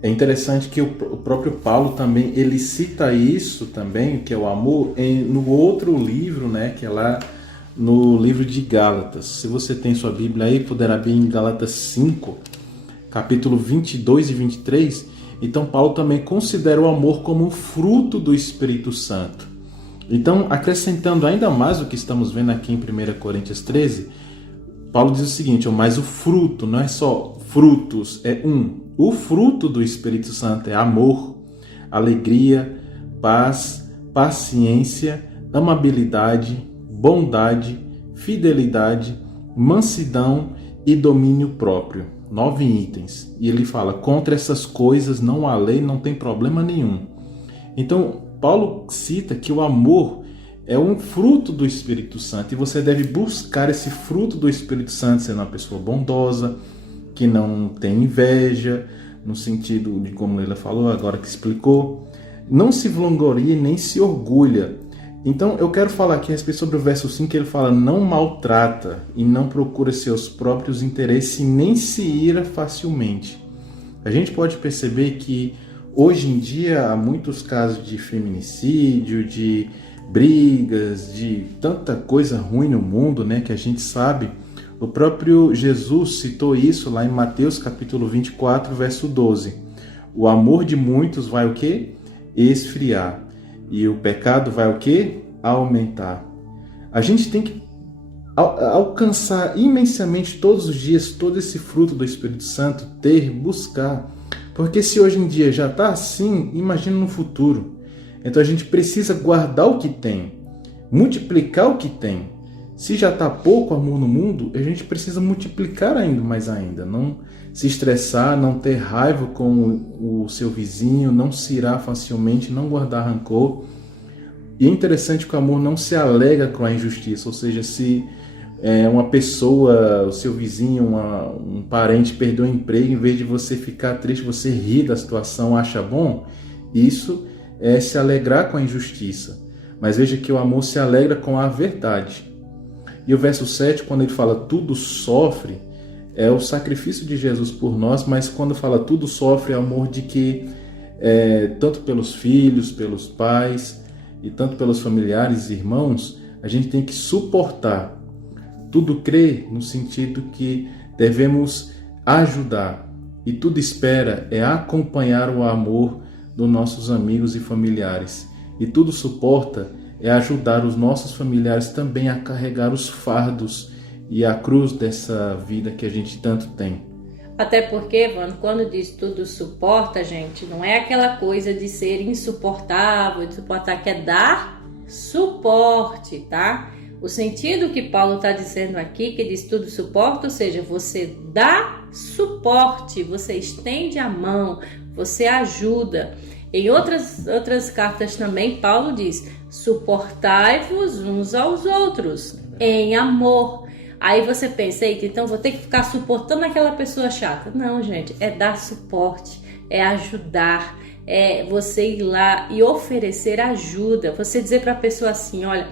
É interessante que o próprio Paulo também, ele cita isso também, que é o amor, no outro livro, né, que é lá no livro de Gálatas. Se você tem sua Bíblia aí, poderá abrir em Gálatas 5, capítulo 22 e 23, Então Paulo também considera o amor como um fruto do Espírito Santo. Então, acrescentando ainda mais o que estamos vendo aqui em 1 Coríntios 13, Paulo diz o seguinte: mas o fruto não é só frutos, o fruto do Espírito Santo é amor, alegria, paz, paciência, amabilidade, bondade, fidelidade, mansidão e domínio próprio. 9 itens. E ele fala: contra essas coisas não há lei, não tem problema nenhum. Então, Paulo cita que o amor é um fruto do Espírito Santo e você deve buscar esse fruto do Espírito Santo sendo uma pessoa bondosa, que não tem inveja, no sentido de como Leila falou, agora que explicou. Não se vangloria nem se orgulha. Então eu quero falar aqui a respeito sobre o verso 5, que ele fala: não maltrata e não procura seus próprios interesses nem se ira facilmente. A gente pode perceber que hoje em dia há muitos casos de feminicídio, de brigas, de tanta coisa ruim no mundo, né, que a gente sabe. O próprio Jesus citou isso lá em Mateus capítulo 24, verso 12. O amor de muitos vai o quê? Esfriar. E o pecado vai o quê? Aumentar. A gente tem que alcançar imensamente todos os dias todo esse fruto do Espírito Santo, buscar. Porque se hoje em dia já está assim, imagina no futuro. Então a gente precisa guardar o que tem, multiplicar o que tem. Se já está pouco amor no mundo, a gente precisa multiplicar ainda. Não se estressar, não ter raiva com o seu vizinho, não se irar facilmente, não guardar rancor. E é interessante que o amor não se alegra com a injustiça, ou seja, se uma pessoa, o seu vizinho, um parente perdeu o emprego, em vez de você ficar triste, você ri da situação, acha bom, isso é se alegrar com a injustiça. Mas veja que o amor se alegra com a verdade. E o verso 7, quando ele fala tudo sofre, é o sacrifício de Jesus por nós, mas quando fala tudo sofre, é o amor de que, tanto pelos filhos, pelos pais, e tanto pelos familiares e irmãos, a gente tem que suportar. Tudo crê no sentido que devemos ajudar. E tudo espera é acompanhar o amor dos nossos amigos e familiares. E tudo suporta é ajudar os nossos familiares também a carregar os fardos e a cruz dessa vida que a gente tanto tem. Até porque, Vando, quando diz tudo suporta, gente, não é aquela coisa de ser insuportável, de suportar, que é dar suporte, tá? O sentido que Paulo está dizendo aqui, que diz tudo suporta, ou seja, você dá suporte, você estende a mão, você ajuda. Em outras cartas também, Paulo diz: suportai-vos uns aos outros em amor. Aí você pensa: eita, então vou ter que ficar suportando aquela pessoa chata. Não, gente, é dar suporte, é ajudar, é você ir lá e oferecer ajuda. Você dizer para a pessoa assim: olha,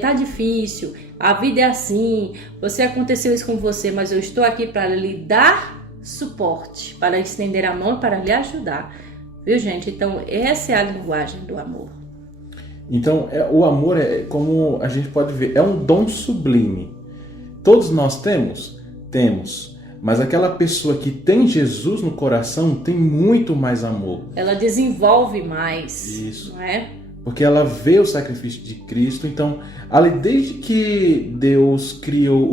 tá difícil, a vida é assim, aconteceu isso com você, mas eu estou aqui para lhe dar suporte, para estender a mão, para lhe ajudar. Viu, gente? Então, essa é a linguagem do amor. Então, o amor como a gente pode ver, é um dom sublime. Todos nós temos? Temos. Mas aquela pessoa que tem Jesus no coração tem muito mais amor. Ela desenvolve mais. Isso. Não é? Porque ela vê o sacrifício de Cristo. Então, ali, desde que Deus criou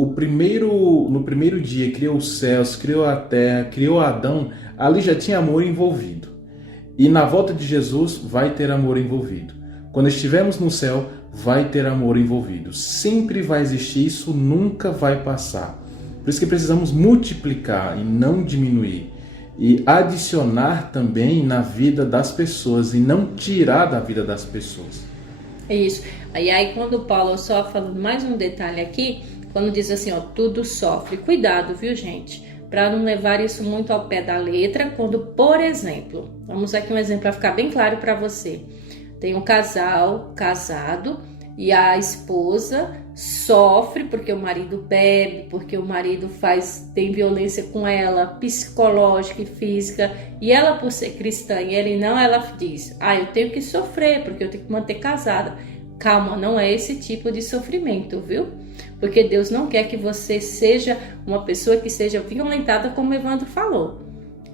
no primeiro dia, criou os céus, criou a terra, criou Adão, ali já tinha amor envolvido. E na volta de Jesus vai ter amor envolvido. Quando estivermos no céu, vai ter amor envolvido. Sempre vai existir, isso nunca vai passar. Por isso que precisamos multiplicar e não diminuir. E adicionar também na vida das pessoas e não tirar da vida das pessoas. Isso. E aí quando Paulo, só falando mais um detalhe aqui, quando diz assim, ó, tudo sofre. Cuidado, viu, gente? Para não levar isso muito ao pé da letra, quando, por exemplo, vamos aqui um exemplo para ficar bem claro para você. Tem um casal casado e a esposa sofre porque o marido bebe, porque o marido tem violência com ela, psicológica e física, e ela, por ser cristã e ele não, ela diz: eu tenho que sofrer porque eu tenho que manter casada. Calma, não é esse tipo de sofrimento, viu? Porque Deus não quer que você seja uma pessoa que seja violentada, como o Evandro falou.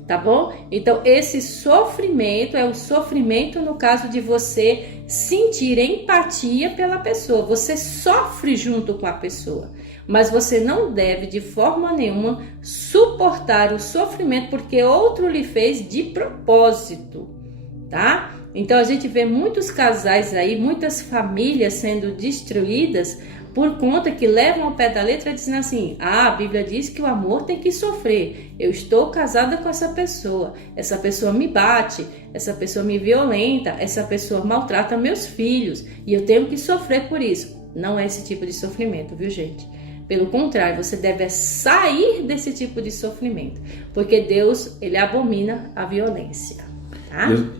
Tá bom? Então, esse sofrimento é o sofrimento no caso de você sentir empatia pela pessoa. Você sofre junto com a pessoa, mas você não deve de forma nenhuma suportar o sofrimento porque outro lhe fez de propósito, tá? Então, a gente vê muitos casais aí, muitas famílias sendo destruídas por conta que levam ao pé da letra dizendo assim: a Bíblia diz que o amor tem que sofrer, eu estou casada com essa pessoa me bate, essa pessoa me violenta, essa pessoa maltrata meus filhos e eu tenho que sofrer por isso. Não é esse tipo de sofrimento, viu, gente? Pelo contrário, você deve sair desse tipo de sofrimento, porque Deus, ele abomina a violência.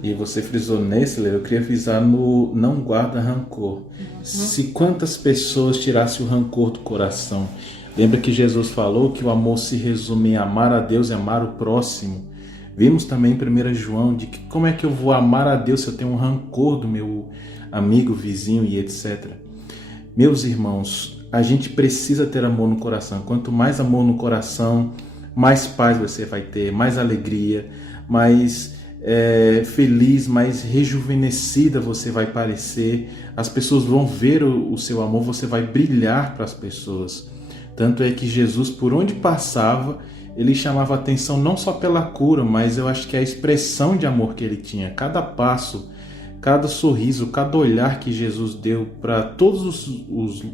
E você frisou nesse, eu queria frisar no não guarda rancor. Se quantas pessoas tirassem o rancor do coração. Lembra que Jesus falou que o amor se resume em amar a Deus e amar o próximo. Vimos também em 1 João de que como é que eu vou amar a Deus se eu tenho um rancor do meu amigo, vizinho e etc. Meus irmãos, a gente precisa ter amor no coração. Quanto mais amor no coração, mais paz você vai ter, mais alegria, mais feliz, mais rejuvenescida você vai parecer. As pessoas vão ver o seu amor, você vai brilhar para as pessoas. Tanto é que Jesus, por onde passava, ele chamava atenção não só pela cura, mas eu acho que a expressão de amor que ele tinha. Cada passo, cada sorriso, cada olhar que Jesus deu para todas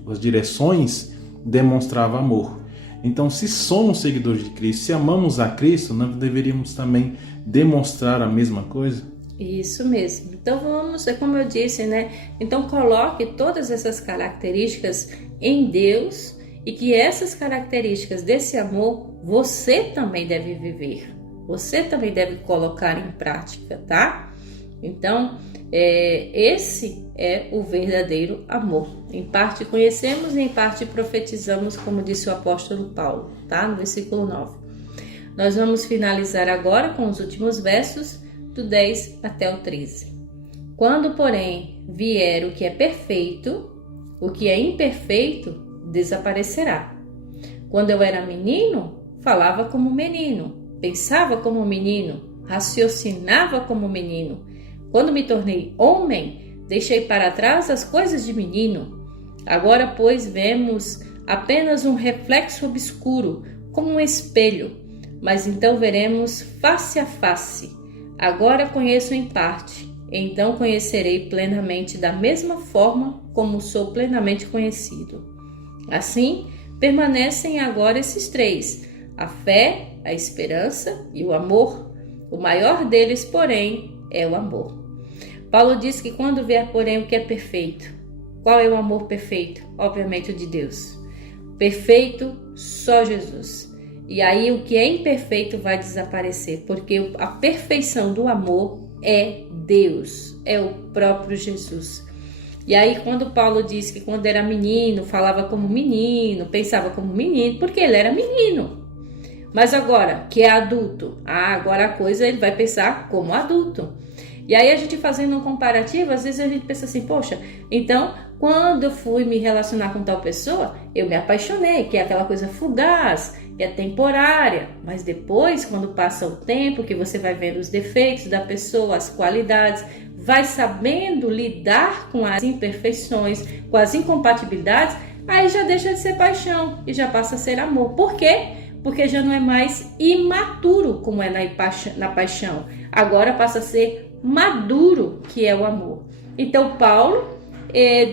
as direções demonstrava amor. Então, se somos seguidores de Cristo, se amamos a Cristo, nós deveríamos também demonstrar a mesma coisa? Isso mesmo. Então vamos, é como eu disse, né? Então coloque todas essas características em Deus e que essas características desse amor você também deve viver. Você também deve colocar em prática, tá? Então, esse é o verdadeiro amor. Em parte conhecemos e em parte profetizamos, como disse o apóstolo Paulo, tá? No versículo 9. Nós vamos finalizar agora com os últimos versos, do 10 até o 13. Quando, porém, vier o que é perfeito, o que é imperfeito desaparecerá. Quando eu era menino, falava como menino, pensava como menino, raciocinava como menino. Quando me tornei homem, deixei para trás as coisas de menino. Agora, pois, vemos apenas um reflexo obscuro, como um espelho, mas então veremos face a face. Agora conheço em parte, então conhecerei plenamente da mesma forma como sou plenamente conhecido. Assim, permanecem agora esses três: a fé, a esperança e o amor. O maior deles, porém, é o amor. Paulo diz que quando vier, porém, o que é perfeito. Qual é o amor perfeito? Obviamente o de Deus. Perfeito, só Jesus. E aí o que é imperfeito vai desaparecer, porque a perfeição do amor é Deus, é o próprio Jesus. E aí quando Paulo diz que quando era menino, falava como menino, pensava como menino, porque ele era menino. Mas agora que é adulto, agora a coisa ele vai pensar como adulto. E aí a gente fazendo um comparativo, às vezes a gente pensa assim, poxa, então quando eu fui me relacionar com tal pessoa, eu me apaixonei, que é aquela coisa fugaz, que é temporária, mas depois, quando passa o tempo, que você vai vendo os defeitos da pessoa, as qualidades, vai sabendo lidar com as imperfeições, com as incompatibilidades, aí já deixa de ser paixão e já passa a ser amor. Por quê? Porque já não é mais imaturo como é na paixão, agora passa a ser maduro, que é o amor. Então Paulo,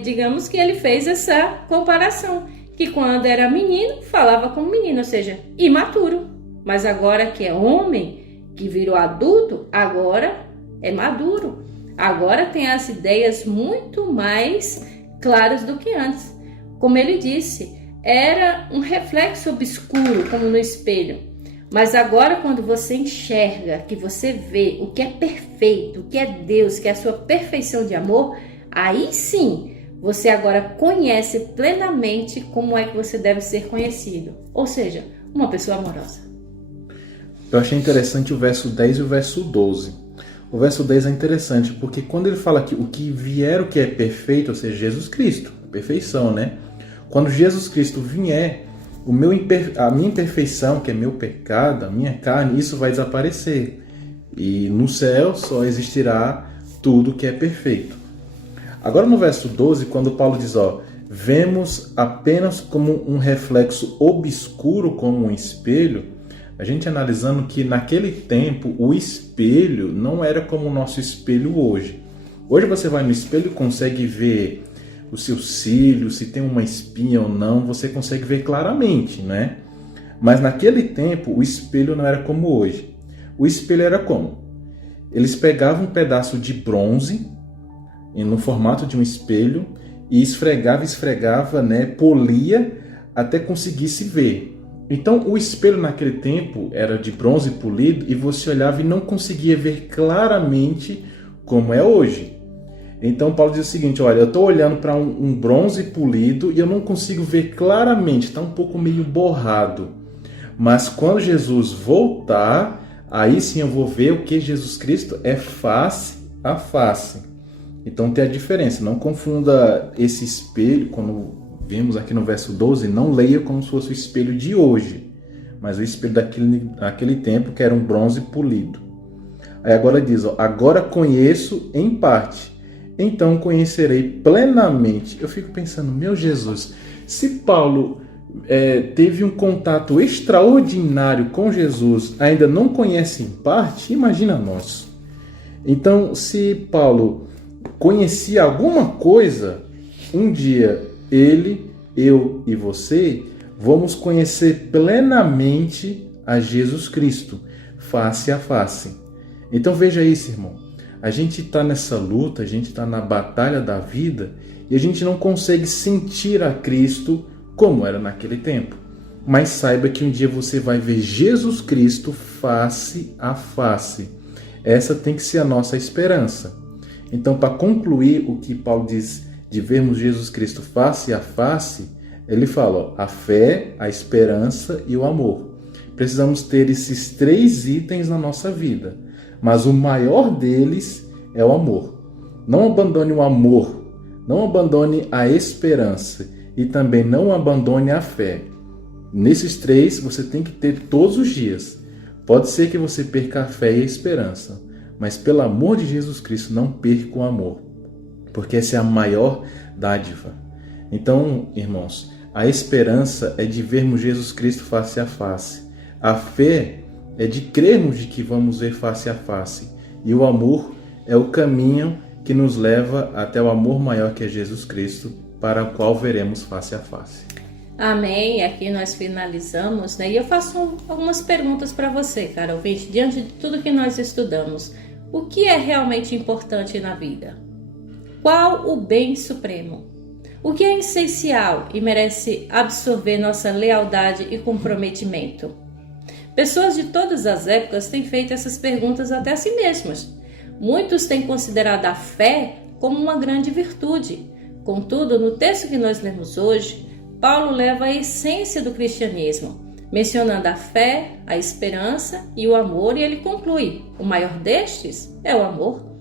digamos que ele fez essa comparação, que quando era menino, falava como menino, ou seja, imaturo. Mas agora que é homem, que virou adulto, agora é maduro. Agora tem as ideias muito mais claras do que antes. Como ele disse, era um reflexo obscuro, como no espelho. Mas agora quando você enxerga, que você vê o que é perfeito, o que é Deus, que é a sua perfeição de amor, aí sim, você agora conhece plenamente como é que você deve ser conhecido. Ou seja, uma pessoa amorosa. Eu achei interessante o verso 10 e o verso 12. O verso 10 é interessante porque quando ele fala que o que vier, o que é perfeito, ou seja, Jesus Cristo, a perfeição, né? Quando Jesus Cristo vier, a minha imperfeição, que é meu pecado, a minha carne, isso vai desaparecer. E no céu só existirá tudo que é perfeito. Agora no verso 12, quando Paulo diz, vemos apenas como um reflexo obscuro, como um espelho, a gente analisando que naquele tempo o espelho não era como o nosso espelho hoje. Hoje você vai no espelho e consegue ver os seus cílios, se tem uma espinha ou não, você consegue ver claramente, né? Mas naquele tempo o espelho não era como hoje. O espelho era como? Eles pegavam um pedaço de bronze no formato de um espelho e esfregava, né? Polia até conseguir se ver. Então o espelho naquele tempo era de bronze polido e você olhava e não conseguia ver claramente como é hoje. Então Paulo diz o seguinte, olha, eu estou olhando para um bronze polido e eu não consigo ver claramente, está um pouco meio borrado. Mas quando Jesus voltar, aí sim eu vou ver o que Jesus Cristo é face a face. Então tem a diferença, não confunda esse espelho, quando vimos aqui no verso 12, não leia como se fosse o espelho de hoje, mas o espelho daquele tempo que era um bronze polido. Aí agora diz, agora conheço em parte, então conhecerei plenamente. Eu fico pensando, meu Jesus, se Paulo teve um contato extraordinário com Jesus, ainda não conhece em parte, imagina nós. Então, se Paulo conhecia alguma coisa, um dia ele, eu e você vamos conhecer plenamente a Jesus Cristo, face a face. Então veja isso, irmão. A gente está nessa luta, a gente está na batalha da vida e a gente não consegue sentir a Cristo como era naquele tempo. Mas saiba que um dia você vai ver Jesus Cristo face a face. Essa tem que ser a nossa esperança. Então, para concluir o que Paulo diz de vermos Jesus Cristo face a face, ele fala, a fé, a esperança e o amor. Precisamos ter esses 3 itens na nossa vida, mas o maior deles é o amor. Não abandone o amor, não abandone a esperança e também não abandone a fé. Nesses 3 você tem que ter todos os dias. Pode ser que você perca a fé e a esperança, mas pelo amor de Jesus Cristo não perca o amor, porque essa é a maior dádiva. Então, irmãos, a esperança é de vermos Jesus Cristo face a face. A fé é de crermos de que vamos ver face a face. E o amor é o caminho que nos leva até o amor maior que é Jesus Cristo, para o qual veremos face a face. Amém. Aqui nós finalizamos, né? E eu faço algumas perguntas para você, cara ouvinte, diante de tudo que nós estudamos. O que é realmente importante na vida? Qual o bem supremo? O que é essencial e merece absorver nossa lealdade e comprometimento? Pessoas de todas as épocas têm feito essas perguntas até a si mesmas. Muitos têm considerado a fé como uma grande virtude. Contudo, no texto que nós lemos hoje, Paulo leva a essência do cristianismo, mencionando a fé, a esperança e o amor, e ele conclui: o maior destes é o amor.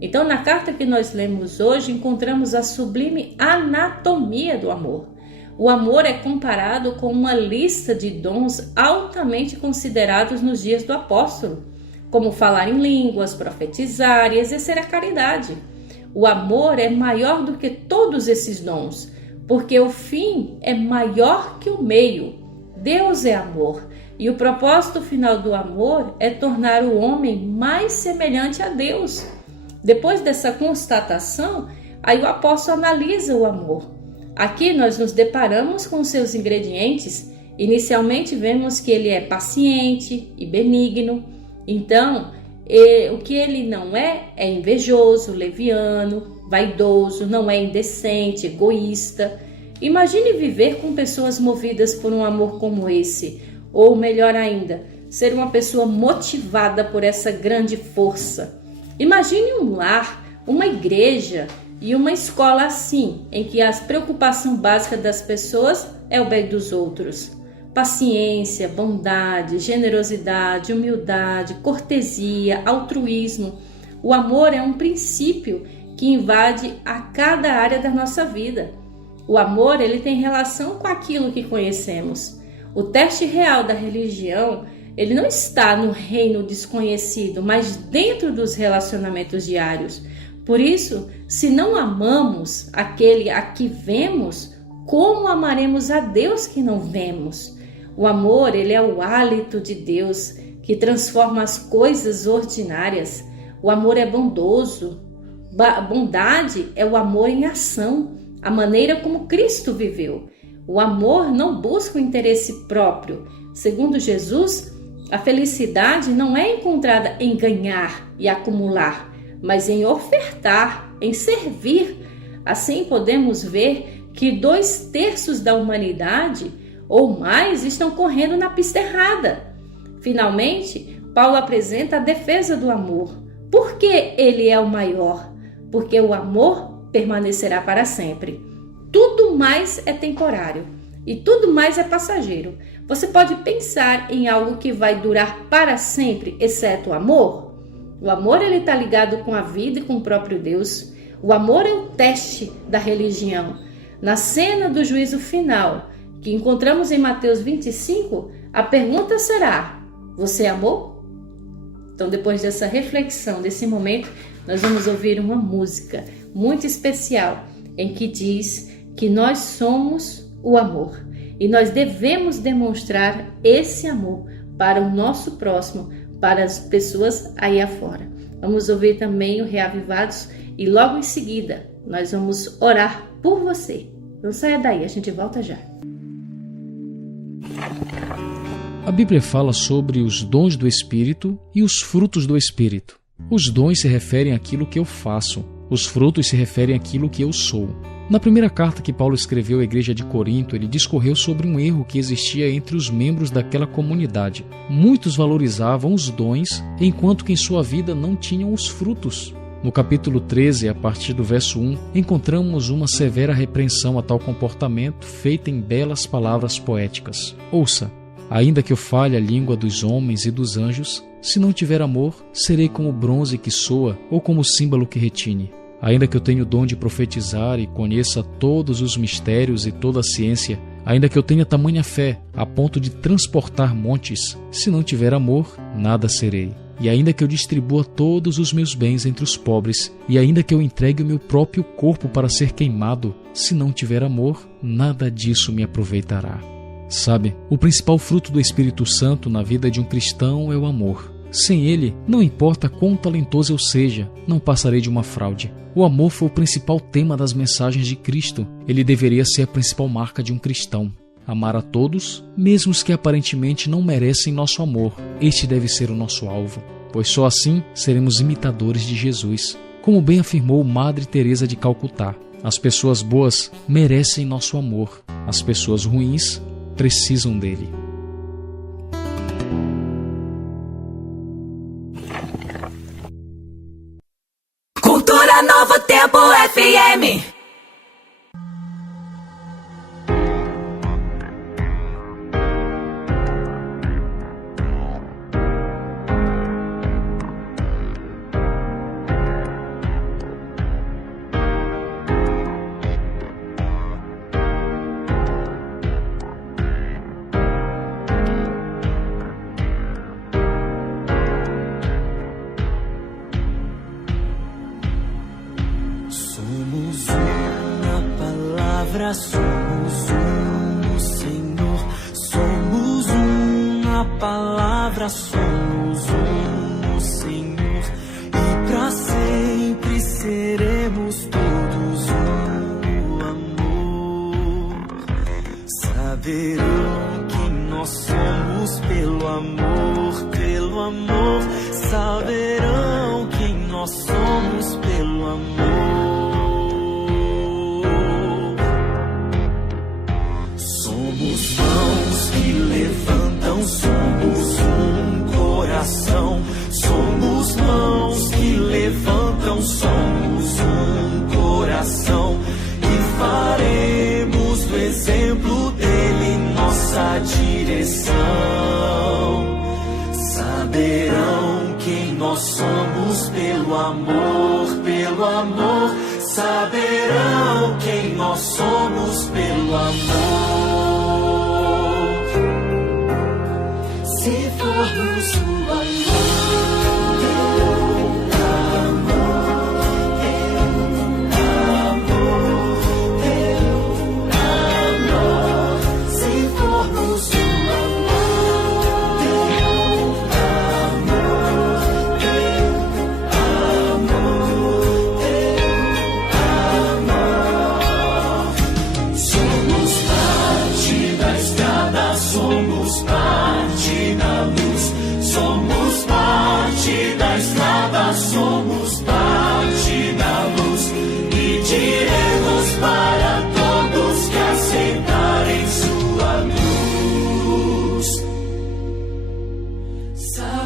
Então, na carta que nós lemos hoje, encontramos a sublime anatomia do amor. O amor é comparado com uma lista de dons altamente considerados nos dias do apóstolo, como falar em línguas, profetizar e exercer a caridade. O amor é maior do que todos esses dons, porque o fim é maior que o meio. Deus é amor, e o propósito final do amor é tornar o homem mais semelhante a Deus. Depois dessa constatação, aí o apóstolo analisa o amor. Aqui nós nos deparamos com seus ingredientes. Inicialmente vemos que ele é paciente e benigno. Então, o que ele não é invejoso, leviano, vaidoso, não é indecente, egoísta. Imagine viver com pessoas movidas por um amor como esse, ou melhor ainda, ser uma pessoa motivada por essa grande força. Imagine um lar, uma igreja e uma escola assim, em que a preocupação básica das pessoas é o bem dos outros. Paciência, bondade, generosidade, humildade, cortesia, altruísmo. O amor é um princípio que invade a cada área da nossa vida. O amor, ele tem relação com aquilo que conhecemos. O teste real da religião, ele não está no reino desconhecido, mas dentro dos relacionamentos diários. Por isso, se não amamos aquele a que vemos, como amaremos a Deus que não vemos? O amor, ele é o hálito de Deus que transforma as coisas ordinárias. O amor é bondoso. Bondade é o amor em ação, a maneira como Cristo viveu. O amor não busca o interesse próprio. Segundo Jesus, a felicidade não é encontrada em ganhar e acumular, mas em ofertar, em servir. Assim podemos ver que 2/3 da humanidade ou mais estão correndo na pista errada. Finalmente, Paulo apresenta a defesa do amor. Por que ele é o maior? Porque o amor permanecerá para sempre. Tudo mais é temporário e tudo mais é passageiro. Você pode pensar em algo que vai durar para sempre, exceto o amor? O amor está ligado com a vida e com o próprio Deus. O amor é o teste da religião. Na cena do juízo final, que encontramos em Mateus 25, a pergunta será: você amou? Então, depois dessa reflexão, desse momento, nós vamos ouvir uma música muito especial em que diz que nós somos o amor e nós devemos demonstrar esse amor para o nosso próximo, para as pessoas aí afora. Vamos ouvir também o Reavivados e logo em seguida nós vamos orar por você. Não saia daí, a gente volta já. A Bíblia fala sobre os dons do Espírito e os frutos do Espírito. Os dons se referem àquilo que eu faço, os frutos se referem àquilo que eu sou. Na primeira carta que Paulo escreveu à igreja de Corinto, ele discorreu sobre um erro que existia entre os membros daquela comunidade. Muitos valorizavam os dons, enquanto que em sua vida não tinham os frutos. No capítulo 13, a partir do verso 1, encontramos uma severa repreensão a tal comportamento, feita em belas palavras poéticas. Ouça: ainda que eu fale a língua dos homens e dos anjos, se não tiver amor, serei como bronze que soa ou como símbolo que retine. Ainda que eu tenha o dom de profetizar e conheça todos os mistérios e toda a ciência, ainda que eu tenha tamanha fé a ponto de transportar montes, se não tiver amor, nada serei. E ainda que eu distribua todos os meus bens entre os pobres, e ainda que eu entregue o meu próprio corpo para ser queimado, se não tiver amor, nada disso me aproveitará. Sabe, o principal fruto do Espírito Santo na vida de um cristão é o amor. Sem ele, não importa quão talentoso eu seja, não passarei de uma fraude. O amor foi o principal tema das mensagens de Cristo. Ele deveria ser a principal marca de um cristão. Amar a todos, mesmo os que aparentemente não merecem nosso amor. Este deve ser o nosso alvo, pois só assim seremos imitadores de Jesus. Como bem afirmou Madre Teresa de Calcutá, as pessoas boas merecem nosso amor, as pessoas ruins precisam dele. Cultura Novo Tempo FM. Somos um, Senhor, somos um na palavra, somos um, Senhor, e pra sempre seremos todos um amor. Saberão que nós somos pelo amor, saberão quem nós somos pelo amor. Somos mãos que levantam, somos um coração. Somos mãos que levantam, somos um coração. E faremos do exemplo dele nossa direção. Saberão quem nós somos pelo amor, pelo amor. Saberão quem nós somos pelo amor.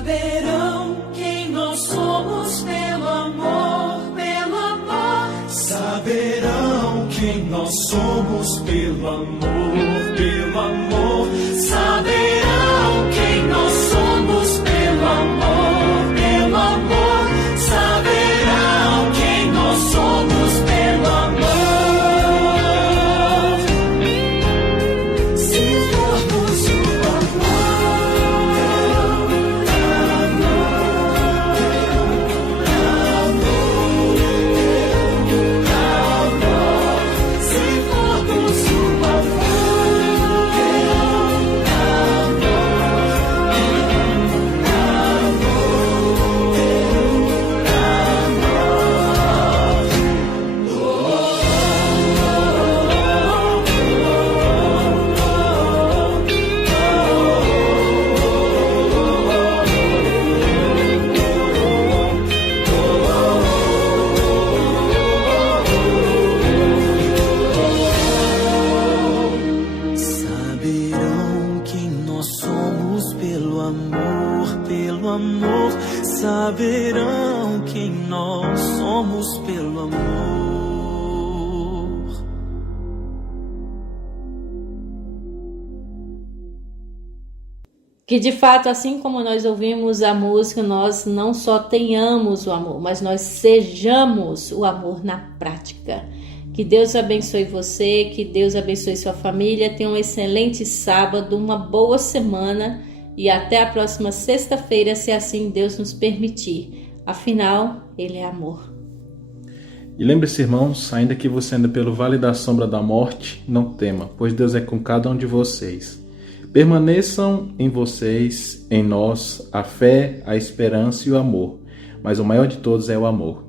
Saberão quem nós somos pelo amor, pelo amor. Saberão quem nós somos pelo amor, pelo amor. Saberão quem nós somos pelo amor, pelo amor. Saberão quem nós somos pelo amor. Se formos o saberão quem nós somos pelo amor. Que de fato, assim como nós ouvimos a música, nós não só tenhamos o amor, mas nós sejamos o amor na prática. Que Deus abençoe você, que Deus abençoe sua família. Tenha um excelente sábado, uma boa semana e até a próxima sexta-feira, se assim Deus nos permitir. Afinal, Ele é amor. E lembre-se, irmãos, ainda que você ande pelo vale da sombra da morte, não tema, pois Deus é com cada um de vocês. Permaneçam em vocês, em nós, a fé, a esperança e o amor. Mas o maior de todos é o amor.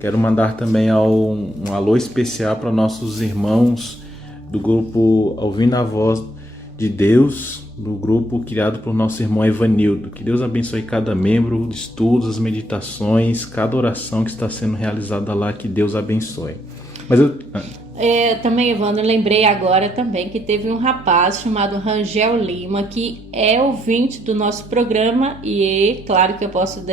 Quero mandar também um alô especial para nossos irmãos do grupo Ouvindo a Voz de Deus, do grupo criado por nosso irmão Evanildo. Que Deus abençoe cada membro, os estudos, as meditações, cada oração que está sendo realizada lá, que Deus abençoe. Mas também, Evandro, lembrei agora também que teve um rapaz chamado Rangel Lima, que é ouvinte do nosso programa, e claro que eu posso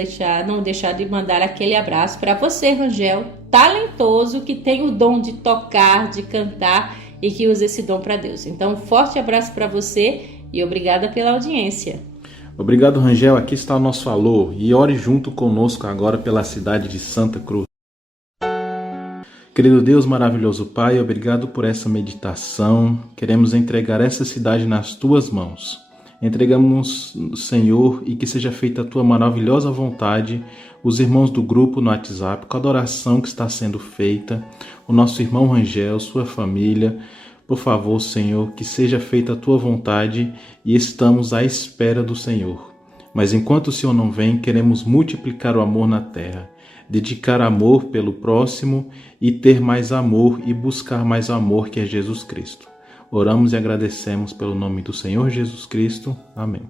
não deixar de mandar aquele abraço para você, Rangel, talentoso, que tem o dom de tocar, de cantar e que usa esse dom para Deus. Então, um forte abraço para você e obrigada pela audiência. Obrigado, Rangel. Aqui está o nosso alô e ore junto conosco agora pela cidade de Santa Cruz. Querido Deus, maravilhoso Pai, obrigado por essa meditação. Queremos entregar essa cidade nas Tuas mãos. Entregamos, Senhor, e que seja feita a Tua maravilhosa vontade, os irmãos do grupo no WhatsApp, com a adoração que está sendo feita, o nosso irmão Rangel, sua família. Por favor, Senhor, que seja feita a Tua vontade e estamos à espera do Senhor. Mas enquanto o Senhor não vem, queremos multiplicar o amor na terra, dedicar amor pelo próximo e ter mais amor e buscar mais amor, que é Jesus Cristo. Oramos e agradecemos pelo nome do Senhor Jesus Cristo. Amém.